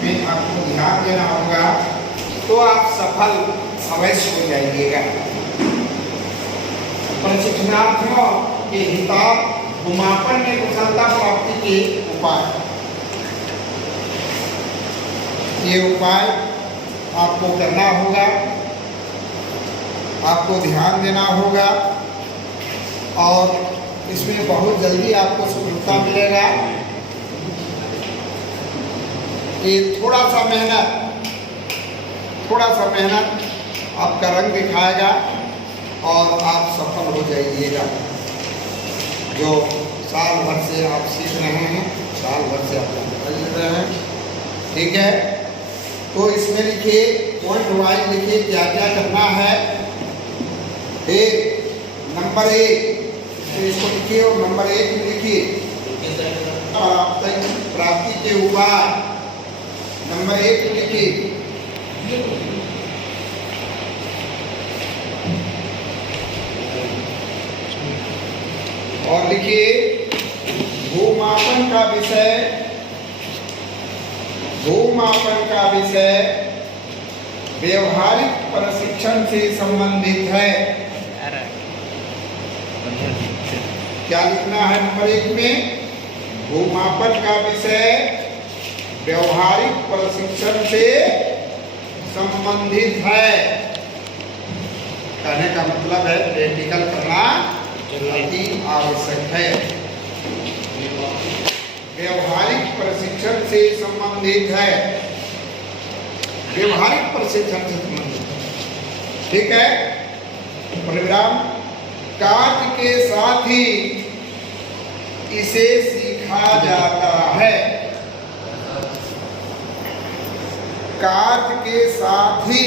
में आपको ध्यान देना होगा, तो आप सफल अवश्य हो जाइएगा। प्रशिक्षणार्थियों के हिसाब भूमापन में कुशलता प्राप्ति के उपाय। ये उपाय आपको करना होगा, आपको ध्यान देना होगा और इसमें बहुत जल्दी आपको सफलता मिलेगा। ये थोड़ा सा मेहनत आपका रंग दिखाएगा और आप सफल हो जाइएगा। जो साल भर से आप सीख रहे हैं, साल भर से आप कर रहे हैं, ठीक है। तो इसमें लिखिए, पॉइंट वाइज लिखिए क्या क्या करना है। नंबर 1 इसको लिखिए और नंबर 1 में लिखिए प्राप्ति के उपाय। नंबर 1 में लिखिए और लिखिए भूमापन का विषय व्यवहारिक प्रशिक्षण से संबंधित है। क्या लिखना है नंबर 1 में? भूमापन का विषय व्यवहारिक प्रशिक्षण से संबंधित है। कहने का मतलब है प्रैक्टिकल करना अति आवश्यक है। व्यवहारिक प्रशिक्षण से संबंधित है, व्यवहारिक प्रशिक्षण से संबंधित, ठीक है। परिणाम कार्य के साथ ही इसे सीखा जाता है। कार्य के साथ ही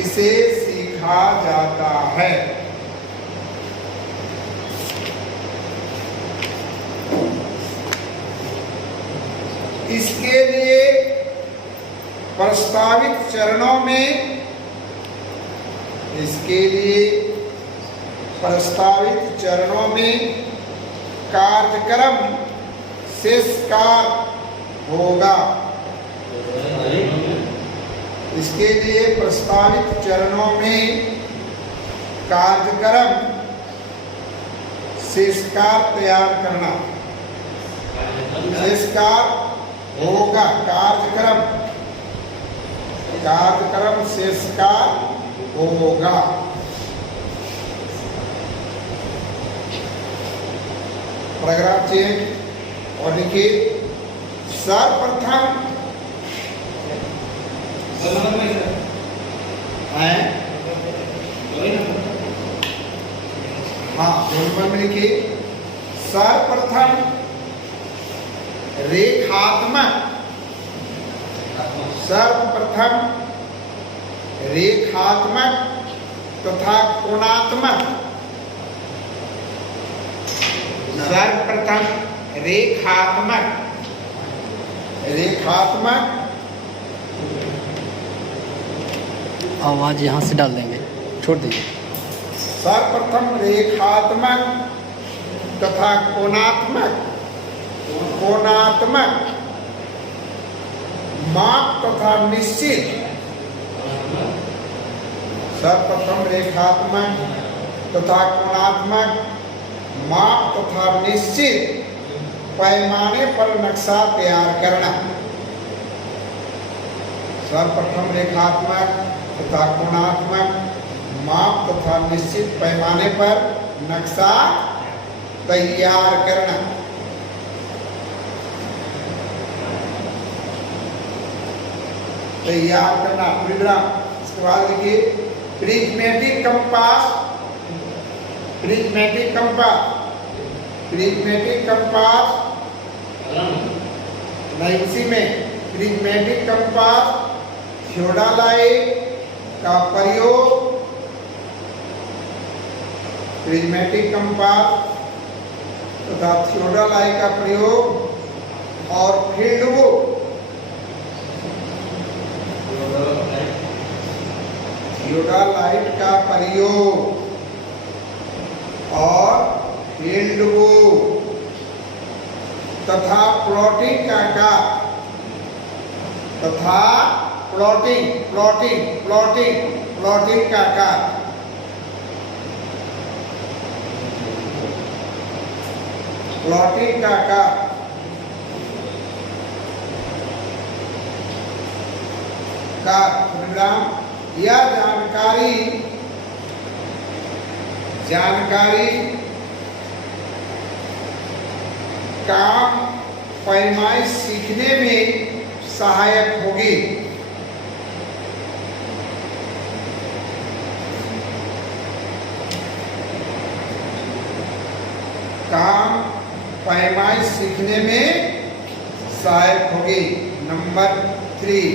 इसे सीखा जाता है। इसके लिए प्रस्तावित चरणों में कार्यक्रम शेषकार होगा। इसके लिए प्रस्तावित चरणों में कार्यक्रम शेषकार तैयार करना, शेषकार होगा। कार्यक्रम शेषकार होगा। पैराग्राफ चेंज और लिखिए सर्वप्रथम में लिखिए सर्वप्रथम रेखात्मक तथा कोणात्मक, सर्वप्रथम रेखात्मक आवाज यहाँ से डाल देंगे, छोड़ दीजिए। सर्वप्रथम रेखात्मक तथा कोणात्मक माप तथा निश्चित, सर्वप्रथम रेखात्मक तथा कोणात्मक माप तथा निश्चित पैमाने पर नक्शा तैयार करना। सर्वप्रथम रेखात्मक तथा कोणात्मक माप तथा निश्चित पैमाने पर नक्शा तैयार करना। विवरण। इसके बाद लिखिए प्रिज्मेटिक कंपास नहीं, उसी में प्रिज्मेटिक कंपास थियोडालाइट का प्रयोग, प्रिज्मेटिक कंपास तथा थियोडालाइट का प्रयोग और फील्ड बुक, थियोडालाइट का प्रयोग और फील्ड बुक तथा प्लॉटिंग का तथा प्लॉटिंग प्लॉटिंग प्लॉटिंग प्लॉटिंग का कार्य। प्लॉटिंग का कार्य का परिणाम या जानकारी काम पैमाइश सीखने में सहायक होगी। काम पैमाइश सीखने में सहायक होगी। नंबर 3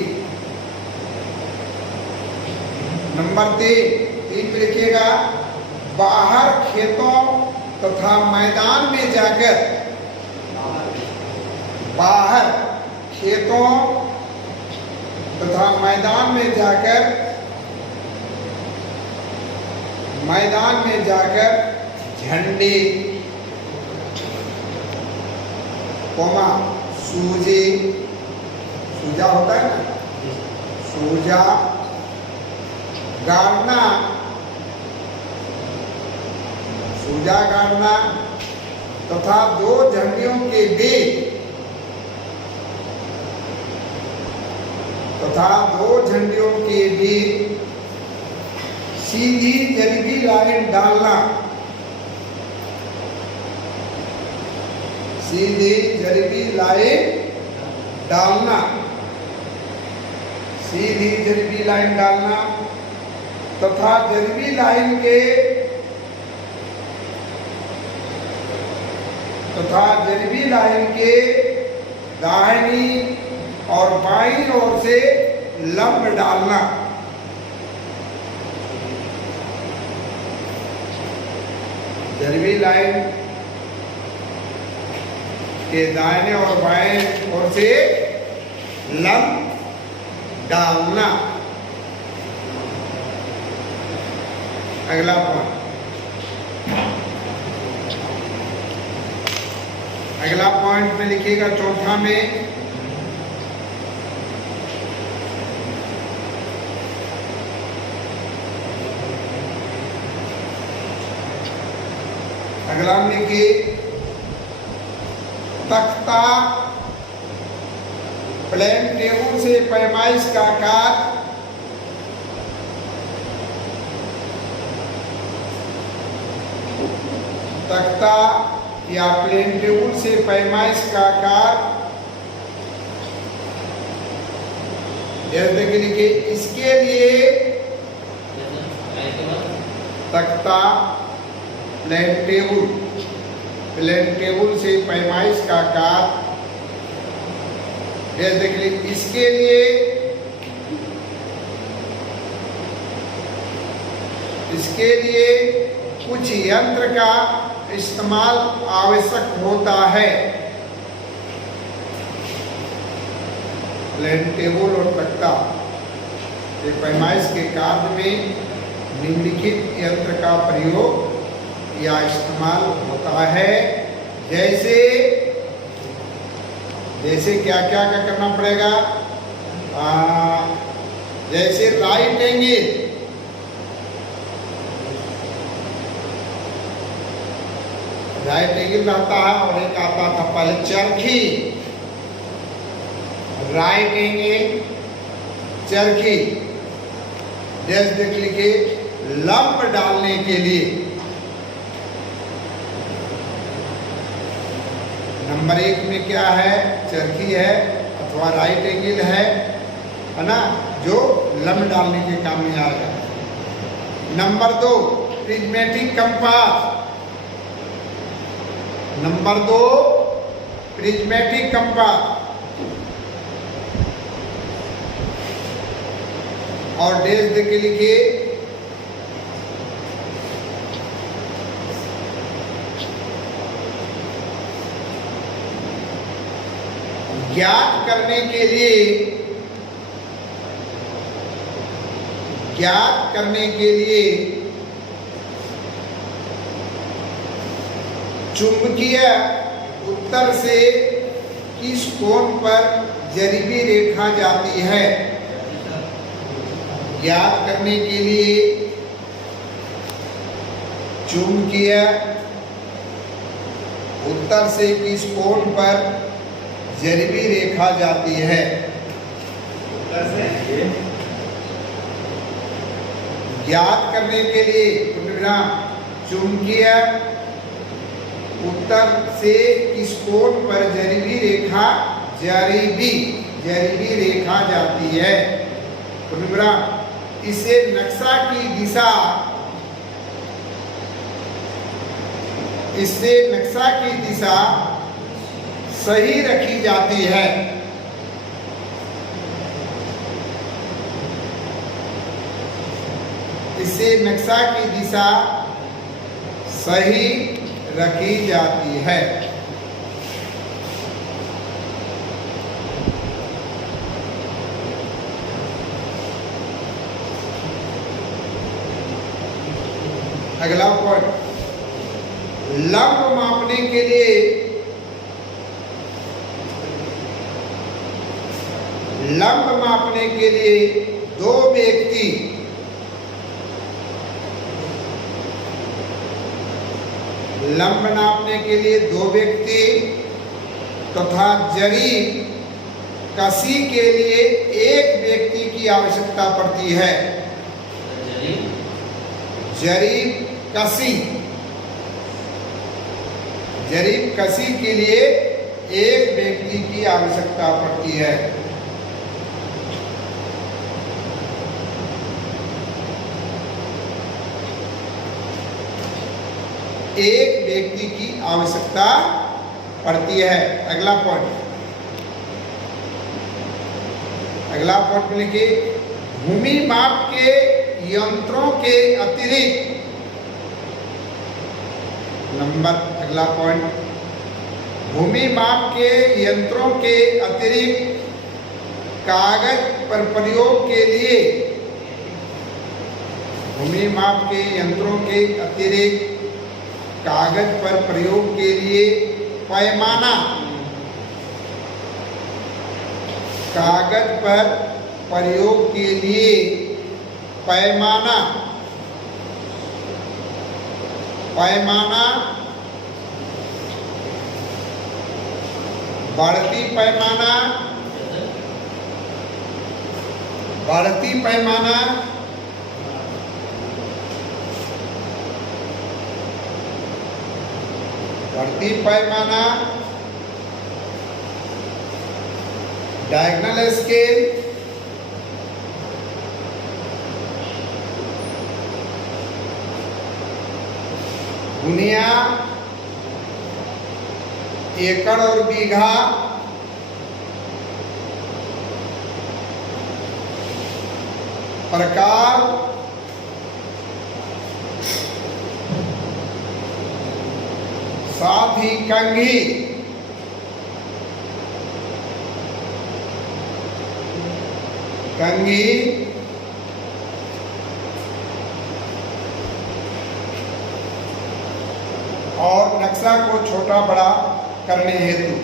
3 लिखिएगा, बाहर खेतों तथा मैदान में जाकर, बाहर खेतों तथा मैदान में जाकर झंडे, कोमा सूजा होता है ना, सूजा गाड़ना तथा दो झंडियों के बीच सीधी जरीबी लाइन डालना, सीधी जरीबी लाइन डालना तथा जरीबी लाइन के दाहिनी और बाईं ओर से लंब डालना। जरीबी लाइन के दाहिने और बाएं ओर से लंब डालना। अगला पॉइंट में लिखिएगा, चौथा में अगला में लिखिए, तख्ता प्लेन टेबल से पैमाइश का कार्य तख्ता या प्लेन टेबल से पैमाइश का कार्य जैसे कि लिखिए, इसके लिए तख्ता प्लेन टेबल से पैमाइश का कार्य जैसे कि इसके लिए कुछ यंत्र का इस्तेमाल आवश्यक होता है। प्लेन टेबल और तख्ता ये पैमाइश के कार्य में निम्नलिखित यंत्र का प्रयोग या इस्तेमाल होता है। जैसे क्या क्या करना पड़ेगा, जैसे राइट एंगल रहता है और एक आता था पहले चरखी, राइट एंगल चरखी। जैसे देख लीजिए, लंब डालने के लिए नंबर 1 में क्या है, चरखी है अथवा राइट एंगल है ना, जो लंब डालने के काम में आएगा। Number 2 prismatic compass. Number 2 prismatic compass. और डेज देख के लिखिए, ज्ञात करने के लिए चुंबकीय उत्तर से किस कोण पर जरीबी रेखा जाती है। ज्ञात करने के लिए चुंबकीय उत्तर से किस कोण पर जरीबी रेखा जाती है? ज्ञात करने के लिए चुंबकीय उत्तर से किस कोण पर जरीबी रेखा जाती है? इसे नक्शा की दिशा सही रखी जाती है। इससे नक्शा की दिशा सही रखी जाती है। अगला पॉइंट, लंब मापने के लिए दो व्यक्ति लंब नापने के लिए दो व्यक्ति तथा जरीब कसी के लिए एक व्यक्ति की आवश्यकता पड़ती है। जरीब कसी के लिए एक व्यक्ति की आवश्यकता पड़ती है। एक व्यक्ति की आवश्यकता पड़ती है। अगला पॉइंट लिखिए, भूमि माप के यंत्रों के अतिरिक्त अगला पॉइंट, भूमि माप के यंत्रों के अतिरिक्त कागज पर प्रयोग के लिए भूमि माप के यंत्रों के अतिरिक्त कागज पर प्रयोग के लिए पैमाना, कागज पर प्रयोग के लिए पैमाना, बढ़ती पैमाना, डायगोनल स्केल, गुनिया, एकड़ और बीघा, प्रकार, साथ ही कंघी, और नक्शा को छोटा बड़ा करने हेतु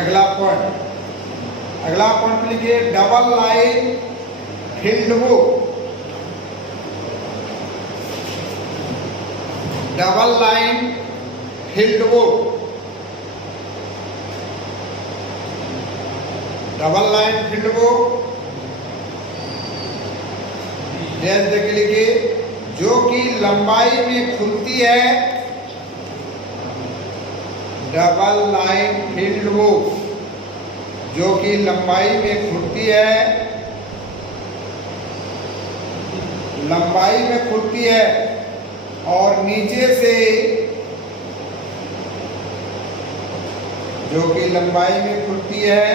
अगला पॉइंट लिखिए, double line field book, double line field book जैसे कि लिखिए, जो कि लंबाई में खुलती है, डबल लाइन फील्ड बुक जो कि लंबाई में खुलती है, और नीचे से जो कि लंबाई में खुलती है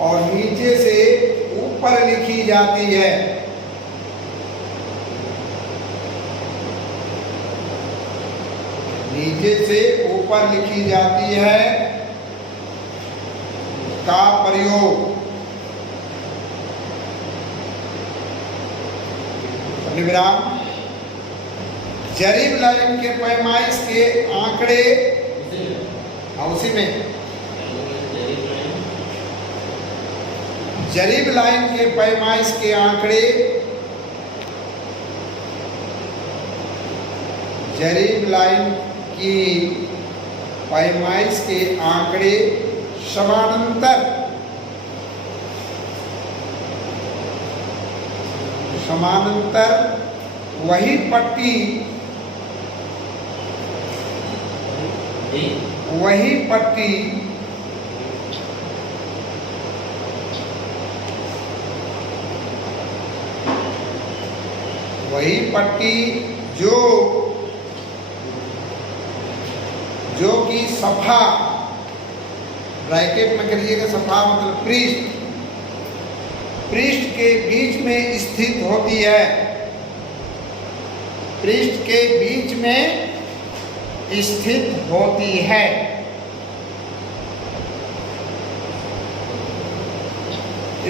और नीचे से ऊपर लिखी जाती है। नीचे से ऊपर लिखी जाती है का प्रयोग। विराम। जरीब लाइन के पैमाइश के आंकड़े, उसी में जरीब लाइन के पैमाइश के आंकड़े, जरीब लाइन की पैमाइश के आंकड़े समानांतर वही पट्टी जो कि सफा, ब्रैकेट में करिएगा, सफा मतलब पृष्ठ के बीच में स्थित होती है, पृष्ठ के बीच में स्थित होती है।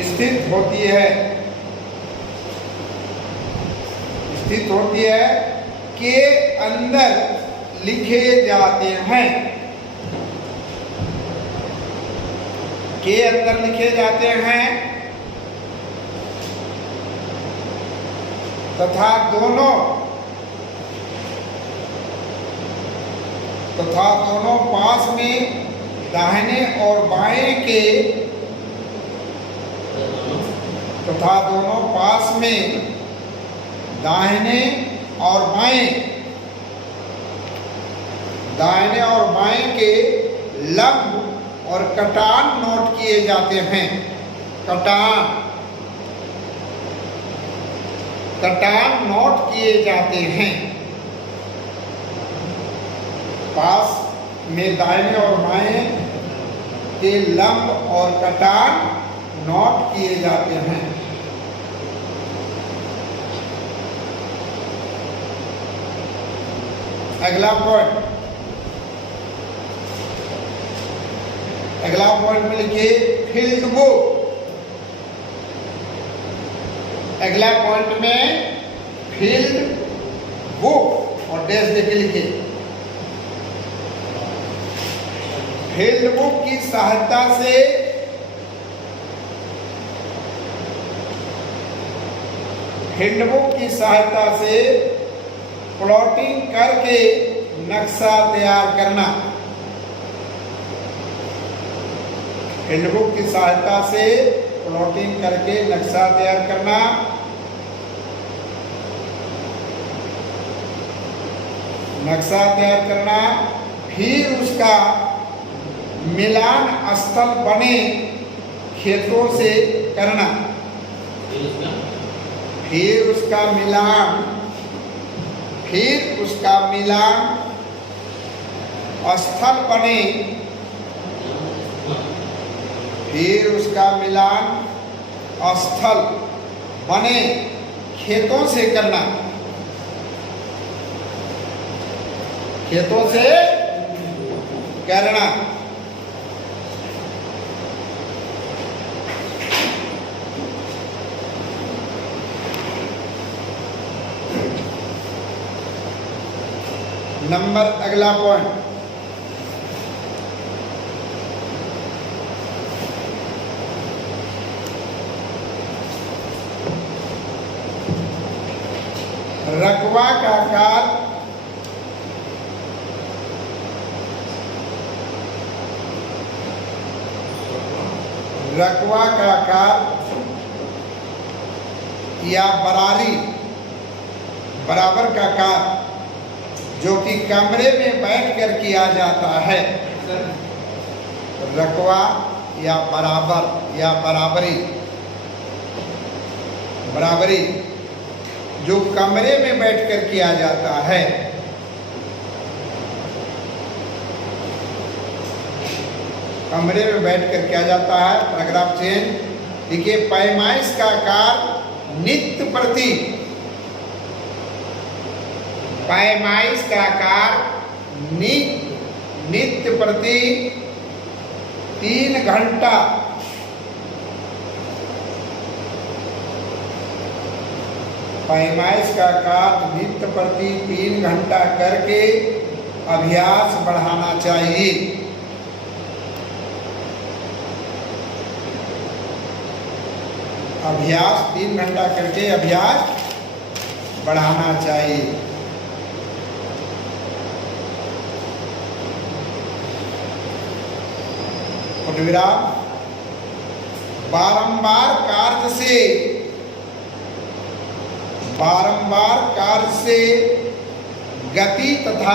स्थित होती है के अंदर लिखे जाते हैं, के अंदर लिखे जाते हैं तथा दोनों पास में दाहिने और बाएं के दाहिने और बाएं के लंब और कटान नोट किए जाते हैं। कटान नोट किए जाते हैं। पास में दाहिने और बाएं के लंब और कटान नोट किए जाते हैं। अगला पॉइंट में लिखिए फील्ड बुक। अगला पॉइंट में फील्ड बुक और डैश देके लिखिए। फील्ड बुक की सहायता से प्लॉटिंग करके नक्शा तैयार करना। फील्ड बुक की सहायता से प्लॉटिंग करके नक्शा तैयार करना। फिर उसका मिलान स्थल बने खेतों से करना। फिर उसका मिलान स्थल बने, खेतों से करना। अगला पॉइंट रकबा का आकार या बराबर का आकार जो कि कमरे में बैठकर किया जाता है। रकबा या बराबर या बराबरी जो कमरे में बैठकर किया जाता है। Paragraph change. देखिए पैमाइश का आकार नित्य प्रति, नित्य प्रति 3 घंटा पैमाइश का कार्य नित्य प्रति 3 घंटा करके अभ्यास बढ़ाना चाहिए। अभ्यास 3 घंटा करके अभ्यास बढ़ाना चाहिए। पूर्णविराम। बारंबार कार्य से गति तथा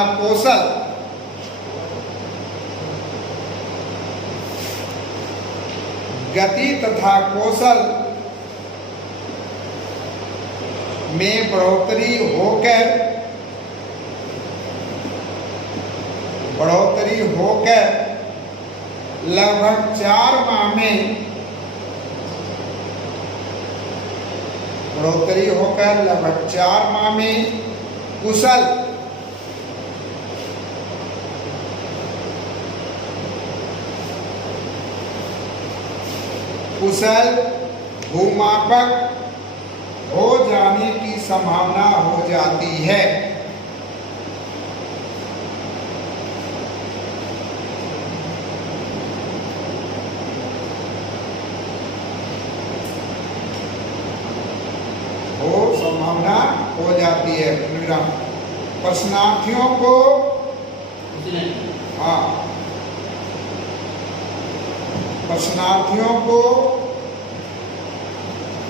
कौशल में बढ़ोतरी होकर लगभग 4 माह में कुशल भूमापक हो जाने की संभावना हो जाती है। संभावना हो जाती है। प्रश्नार्थियों को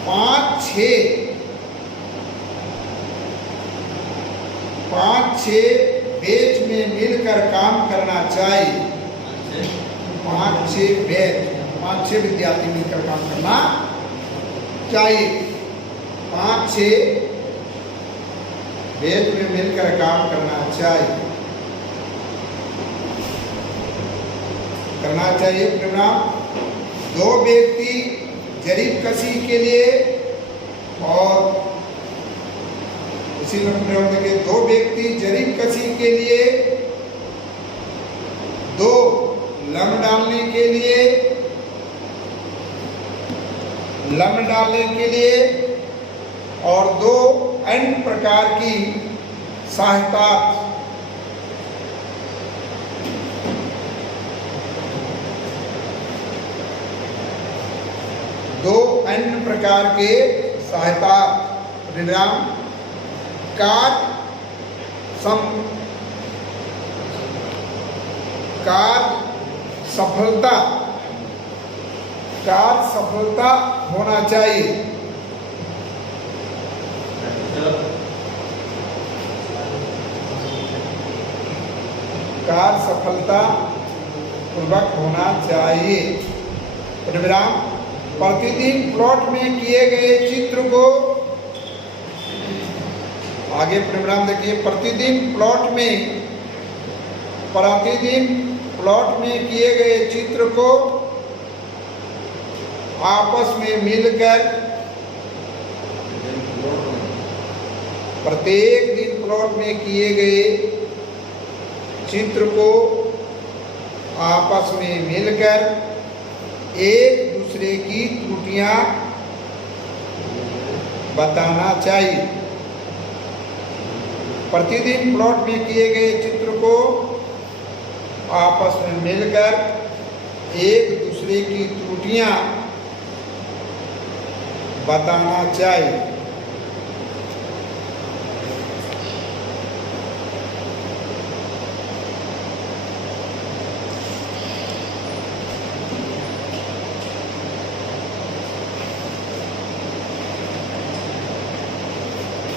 5-6 बैच में मिलकर काम करना चाहिए। 5-6 विद्यार्थी मिलकर काम करना चाहिए। 5-6 बैच में मिलकर काम करना चाहिए। परिणाम 2 व्यक्ति जरीब कसी के लिए और उसी में परिणाम देखिए 2 व्यक्ति जरीब कसी के लिए 2 लम डालने के लिए और 2 अन्य प्रकार की सहायता परिणाम कार्य सफलता होना चाहिए। कार्य सफलता पूर्वक होना चाहिए। परिणाम प्रतिदिन प्लॉट में किए गए चित्र को आगे परिणाम देखिए। प्रतिदिन प्लॉट में किए गए चित्र को आपस में मिलकर प्रत्येक दिन प्लॉट में किए गए चित्र को आपस में मिलकर एक दूसरे की त्रुटियां बताना चाहिए। प्रतिदिन प्लॉट में किए गए चित्र को आपस में मिलकर एक दूसरे की त्रुटियां बताना चाहिए।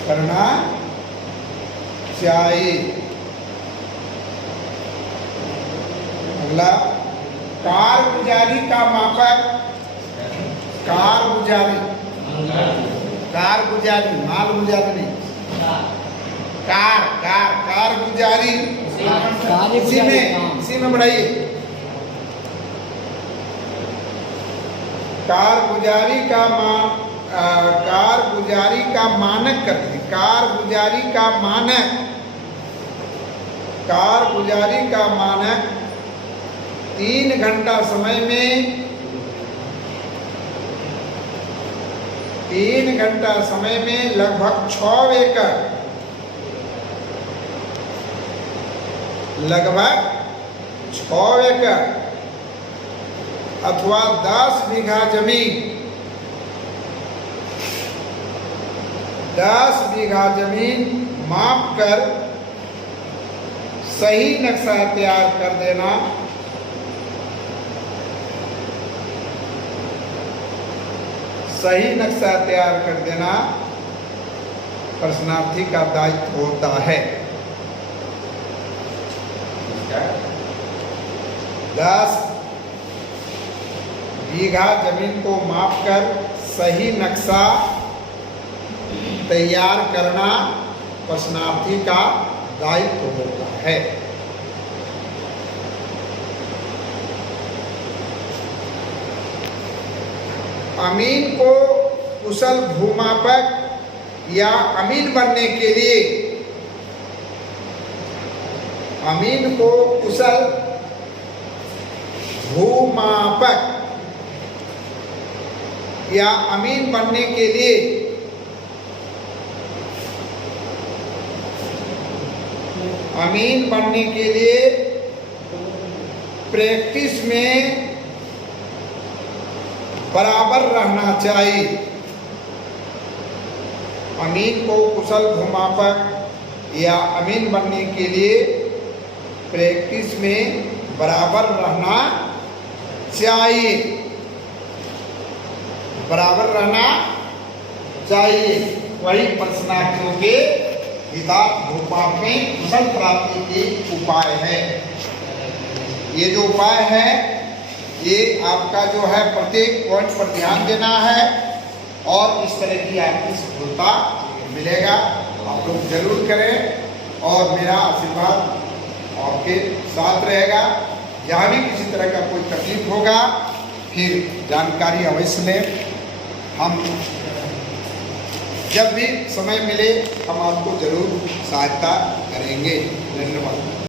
करना चाहिए। अगला कारगुजारी का मापक। कारगुजारी मालगुजारी नहीं। कारगुजारी इसी में बढ़ाइए। कारगुजारी का मानक करते हैं। कारगुजारी का मानक 3 घंटा समय में 3 घंटा समय में लगभग 6 एकड़, लगभग 6 एकड़ अथवा 10 बीघा जमीन, 10 बीघा जमीन माप कर सही नक्शा तैयार कर देना। सही नक्शा तैयार कर देना प्रश्नार्थी का दायित्व होता है। 10 बीघा जमीन को माप कर सही नक्शा तैयार करना प्रश्नार्थी का दायित्व होता है। अमीन को कुशल भूमापक या अमीन बनने के लिए, अमीन को कुशल भूमापक या अमीन बनने के लिए प्रैक्टिस में बराबर रहना चाहिए। अमीन को कुशल भूमापक या अमीन बनने के लिए प्रैक्टिस में बराबर रहना चाहिए, बराबर रहना चाहिए। वही प्रश्नार्थियों के हितार्थ भूपाक में कुशल प्राप्ति के उपाय है। ये जो उपाय है ये आपका जो है प्रत्येक पॉइंट पर ध्यान देना है और इस तरह की आपकी सफलता मिलेगा। आप लोग जरूर करें और मेरा आशीर्वाद आपके साथ रहेगा। जहाँ भी किसी तरह का कोई तकलीफ होगा फिर जानकारी अवश्य लें। हम जब भी समय मिले हम आपको जरूर सहायता करेंगे। धन्यवाद।